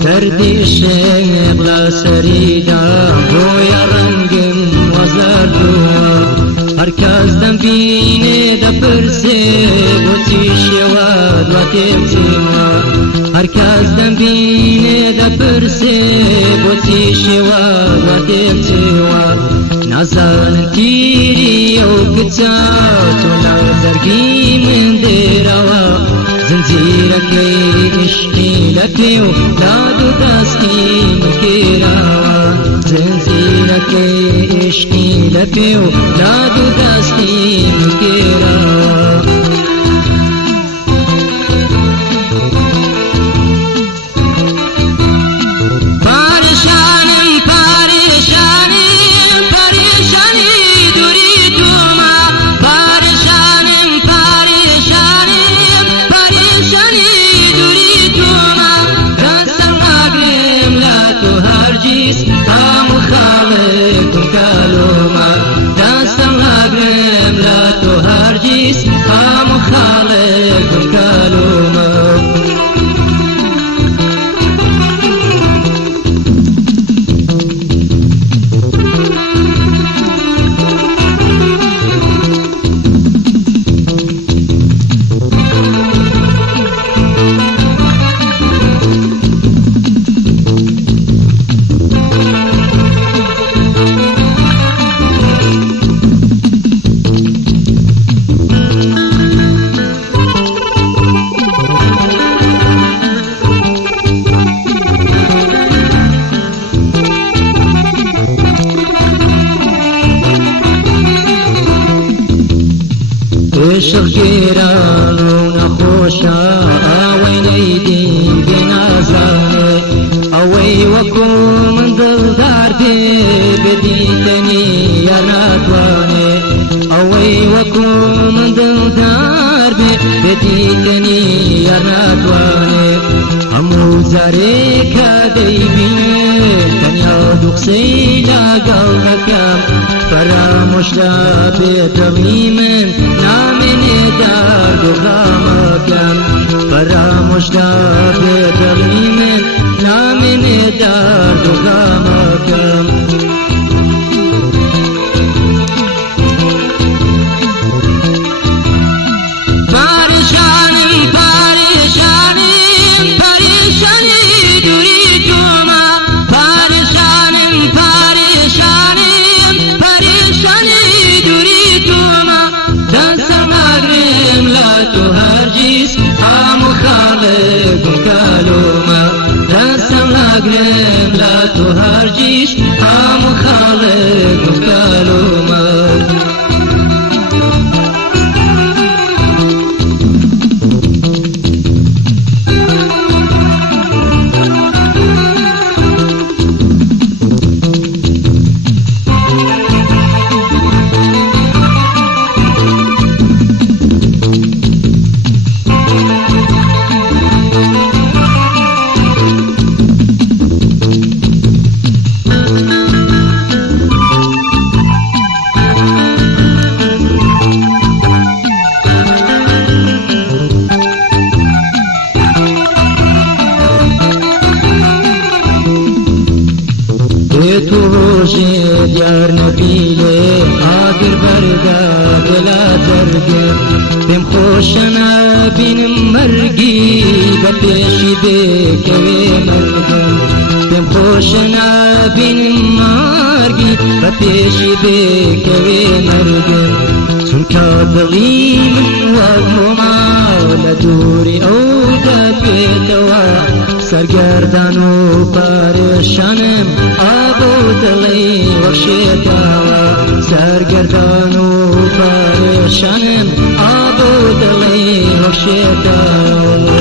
دردیشم بلا سریدا رویا رنگم وزردوا هر کس دم بینه دپرسه بوتی شواد و تیمتیما هر کس دم بینه دپرسه بوتی شواد و تیمتیما نزان تیری او کتات و نزرگی من دیروا زنجيرك عشقي لك لا تداسكي مكيرا زنجيرك عشقي لك لا تداسكي مكيرا شخيران ونخوشا وين ايدي بنازاني اوي وكم من ضل دارتي بديتني يا ناتواني اوي وكم من ضل دارتي بديتني يا ناتواني همو زاريك ديبيني تنيا دوكسي لا قلبك فراموش لا بيتغني من نامني دار دغامك فراموش لا بيتغني من نامني دار دغامك لا تهرجيش عم خالق وكالومك ديار نبيلة آخر بردا بلا ترقى بم خوشنا بين مرقي ببيشي بك ومرقى بم خوشنا بين مرقي ببيشي بك ومرقى سنكا ضلي من وهما ولا دوري أو دبيتوا سرگردان و پریشانم آبو دلی وخشیداوا سرگردان و پریشانم آبو دلی وخشیداوا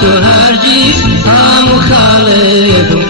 تو هرگیز هم خالق